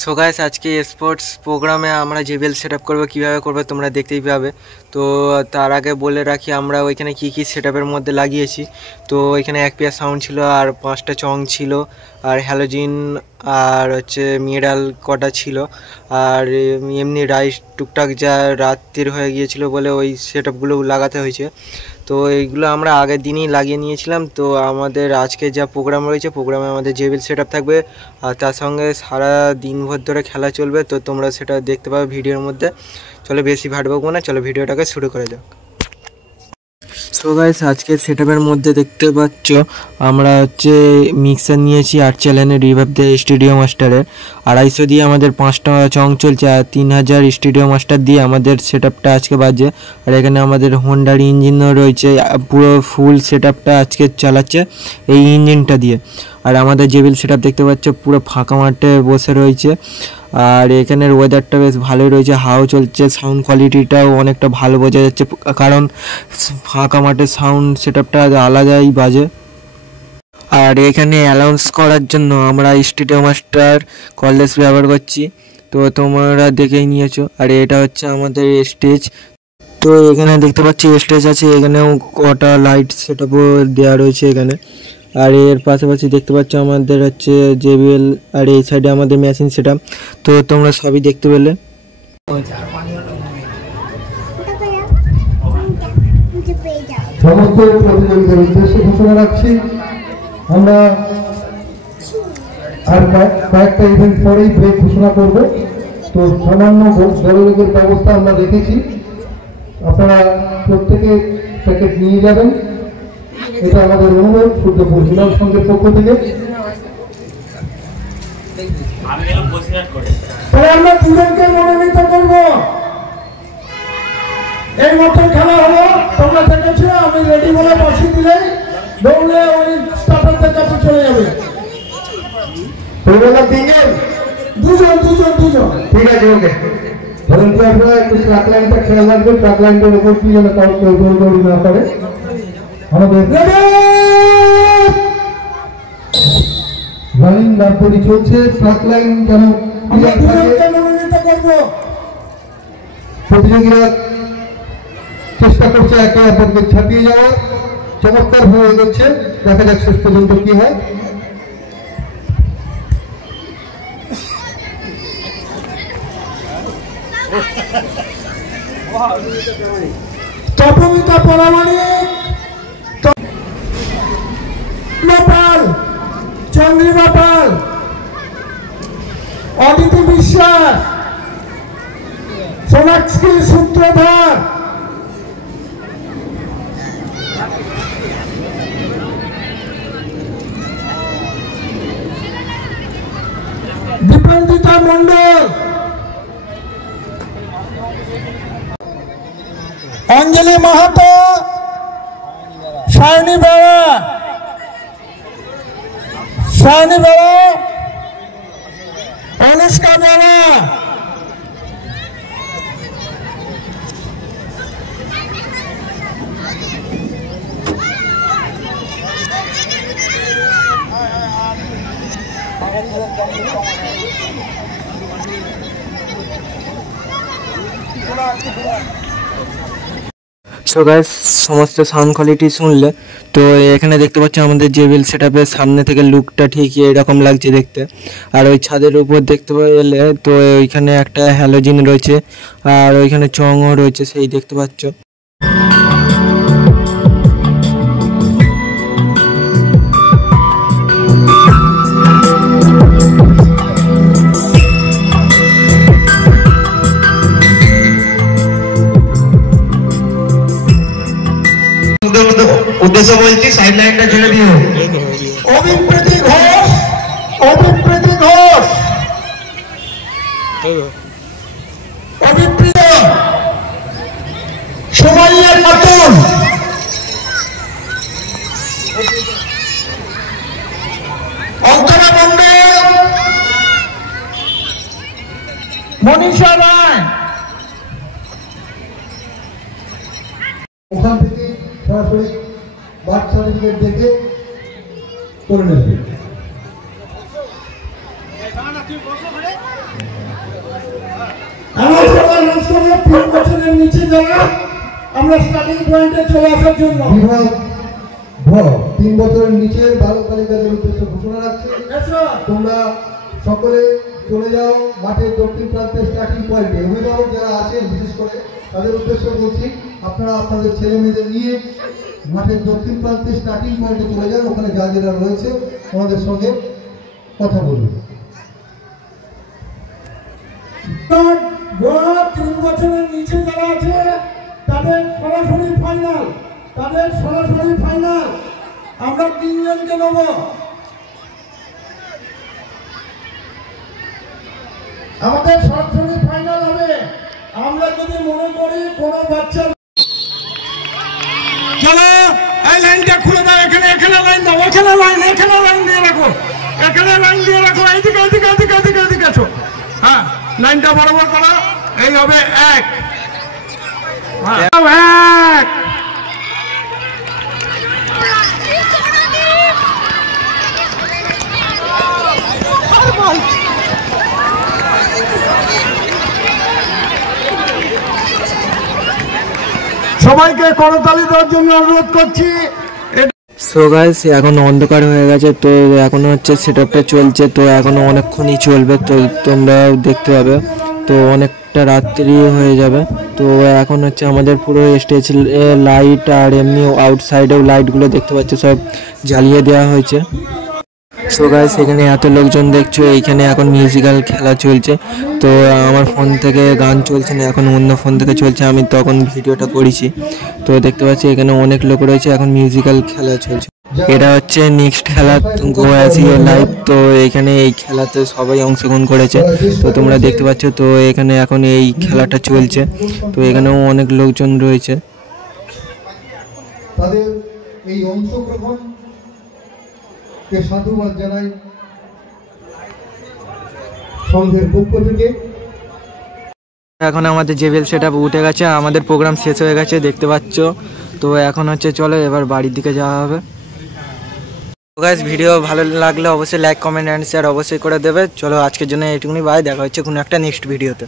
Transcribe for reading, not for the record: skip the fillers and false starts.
So guys আজকে sports প্রোগ্রামে আমরা জেবিএল সেটআপ করব, কিভাবে করব তোমরা দেখতেই পাবে। তো তার আগে বলে রাখি আমরা ওইখানে কি কি সেটআপের মধ্যে লাগিয়েছি। তো ওইখানে এক পেয়ার সাউন্ড ছিল, আর 5টা চং ছিল, আর হ্যালোজিন, আর হচ্ছে মিরাল কটা ছিল, আর এমনি রাইস টুকটাক যা রাত্রির হয়ে গিয়েছিল বলে ওই সেটআপগুলো লাগাতে হয়েছে। তো এইগুলো আমরা আগের দিনই লাগিয়ে নিয়েছিলাম। তো আমাদের আজকে যা প্রোগ্রাম রয়েছে, প্রোগ্রামে আমাদের জেবিএল সেটআপ থাকবে, আর তার সঙ্গে সারা দিনভর ধরে খেলা চলবে। তো তোমরা সেটা দেখতে পাবে ভিডিওর মধ্যে। চলো বেশি ভাটবো না, চলো ভিডিওটাকে শুরু করে যাক। সো গাইস আজকে সেটআপের মধ্যে দেখতে পাচ্ছ আমরা হচ্ছে মিক্সার নিয়েছি 8 চ্যানেলের রিভাব দিয়ে স্টুডিও মাস্টারের 250 দিয়ে আমাদের 5টা চং চলছে, আর 3000 স্টুডিও মাস্টার দিয়ে আমাদের সেটআপটা আজকে বাজে। আর এখানে আমাদের হোন্ডার ইঞ্জিনও রয়েছে, পুরো ফুল সেটআপটা আজকে চালাচ্ছে এই ইঞ্জিনটা দিয়ে। আর আমাদের জেবিএল সেটআপ দেখতে পাচ্ছ পুরো ফাঁকা মাঠে বসে রয়েছে, আর এখানের ওয়েদারটা বেশ ভালোই রয়েছে, হাওয়া চলছে, সাউন্ড কোয়ালিটিটাও অনেকটা ভালো বোঝা যাচ্ছে, কারণ ফাঁকা মাঠের সাউন্ড সেটআপটা আলাদাই বাজে। আর এখানে অ্যানাউন্স করার জন্য আমরা স্টুডিও মাস্টার কর্ডলেস ব্যবহার করছি, তো তোমরা দেখেই নিয়েছো। আর এটা হচ্ছে আমাদের স্টেজ। তো এখানে দেখতে পাচ্ছি স্টেজ আছে, এখানেও কটা লাইট সেটআপও দেওয়া রয়েছে এখানে। আর এর পাশাপাশি দেখতে পাচ্ছ আমাদের হচ্ছে জেবিএল, আর এই সাইডে আমাদের মেশিন সেটআপ। তো তোমরা সবই দেখতে পেলে। সমস্ত প্রতিযোগিতার উদ্দেশ্যে ঘোষণা রাখছি, আমরা আর কয়েকটা ইভেন্ট পরেই ব্রেক ঘোষণা করব। তো সামান্য জলযোগের ব্যবস্থা আমরা রেখেছি, আপনারা প্রত্যেকে প্যাকেট নিয়ে যাবেন, এটা আমাদের অনুরোধ সূর্যপুর জেলার সঙ্গে পক্ষ থেকে। আমরা দুজনকে মনোনীত করব। এই মতো খেলা হলো, তোমরা দেখেছো আমি রেডি বলে বসিয়ে দিলে দৌড়ে ওই স্টাফারদের কাছে চলে যাবে। দুজন ঠিক আছে, ওকে। ধরুন কি আপনারা একটু ট্রাক লাইনটা খেয়াল রাখবেন, ট্রাক লাইনটার উপর কি যেন কাউ কেউ দৌড়ি না করে। আমাদের রানিং রানপুরি চলছে, ট্রাক লাইন যেন প্রতিযোগীরা চেষ্টা করছে একে অপরকে ছাপিয়ে যাওয়ার, চমৎকার হয়ে যাচ্ছে। দেখা যাক শেষ পর্যন্ত কি হয়। তপমিতা পরামানিক, পাল, চন্দ্রিমা পাল, অদিতি বিশ্বাস, সোনাক্ষী সূত্রধর, দীপেন্দিতা মন্ডল, অঞ্জলি মাহাতো, সায়নী বেড়া, অনুষ্কা বেড়া, সো গাইস সমস্ত সাউন্ড কোয়ালিটি শুনলে। তো এখানে দেখতে পাচ্ছ আমাদের জেবিএল সেটআপের সামনে থেকে লুকটা ঠিক এরকম লাগছে দেখতে। আর ওই ছাদের উপর দেখতে পেলে তো ওইখানে একটা হ্যালোজিন রয়েছে, আর ওইখানে চংও রয়েছে, সেই দেখতে পাচ্ছ। উদ্দেশ্য বলছি সাইড লাইনটা চলে দিও। অভিপ্রীতি ঘোষ, অভিপ্রিয়, সুমাইয়া খাতুন, অঙ্কনা মন্ডল, মনীষা রায়। ওখান থেকে সরাসরি বার্থ সার্টিফিকেট দেখে করে নেবে। আমার সবাই নমস্কার। 3 বছরের নিচে যারা আমরা স্টার্টিং পয়েন্টে চলে আসার জন্য বিভাগ 3 বছরের নিচের বালক বালিকাদের উদ্দেশ্যে ঘোষণা রাখছে, তোমরা সকলে চলে যাও মাঠের দক্ষিণ প্রান্তে স্টার্টিং পয়েন্টে। অভিভাবক যারা আছেন বিশেষ করে তাদের উদ্দেশ্যে বলছি, আপনারা আপনাদের ছেলে মেয়েদের নিয়ে মাঠের দক্ষিণ প্রান্তে স্টার্টিং পয়েন্টে চলে যান। ওখানে যারা রয়েছে আমাদের সঙ্গে কথা বলুন। 3 বছরের নিচে যারা আছে তাদের সরাসরি ফাইনাল আমরা 3 জনকে নেব। আমাদের সরাসরি ফাইনাল হবে। আমরা যদি মনে করি কোনো বাচ্চা, চলো এই লাইনটা খুলে দাও। এখানে লাইন দাও, এখানে লাইন দিয়ে রাখো, এইদিকে আছো। হ্যাঁ, লাইনটা বরাবর করো। এই হবে 1। সবাইকে করতালি দেওয়ার জন্য অনুরোধ করছি। সো গাইস, এখন অন্ধকার হয়ে গেছে, তো এখনো হচ্ছে সেটআপটা চলছে, তো এখনো অনেকক্ষণই চলবে, তো তোমরা দেখতে পাবে। তো অনেকটা রাত্রি হয়ে যাবে। তো এখন হচ্ছে আমাদের পুরো স্টেজ লাইট আর এমনি আউটসাইডেও লাইটগুলো দেখতে পাচ্ছ সব জ্বালিয়ে দেওয়া হয়েছে। সো গাইস, এখানে এত লোকজন দেখছো, এইখানে এখন মিউজিক্যাল খেলা চলছে। তো আমার ফোন থেকে গান চলছে না, এখন অন্য ফোন থেকে চলছে, আমি তখন ভিডিওটা করেছি। তো দেখতে পাচ্ছি এখানে অনেক লোক রয়েছে, এখন মিউজিক্যাল খেলা চলছে। এটা হচ্ছে নেক্সট খেলা গো অ্যাজ ইওর লাইফ। তো এখানে এই খেলাতে সবাই অংশগ্রহণ করেছে, তো তোমরা দেখতে পাচ্ছ। তো এখানে এখন এই খেলাটা চলছে, তো এখানেও অনেক লোকজন রয়েছে। তাদের এই অংশগ্রহণ কে সাধুবাদ জানাই সংঘের পক্ষ থেকে। এখন আমাদের জেবিএল সেটআপ উঠে গেছে, আমাদের প্রোগ্রাম শেষ হয়ে গেছে দেখতে পাচ্ছ। তো এখন হচ্ছে চলো এবার বাড়ির দিকে যাওয়া হবে। তো গাইস, ভিডিও ভালো লাগলে অবশ্যই লাইক, কমেন্ট অ্যান্ড শেয়ার অবশ্যই করে দেবে। চলো আজকের জন্য এইটুকুনি, বাই। দেখা হচ্ছে কোনো একটা নেক্সট ভিডিওতে।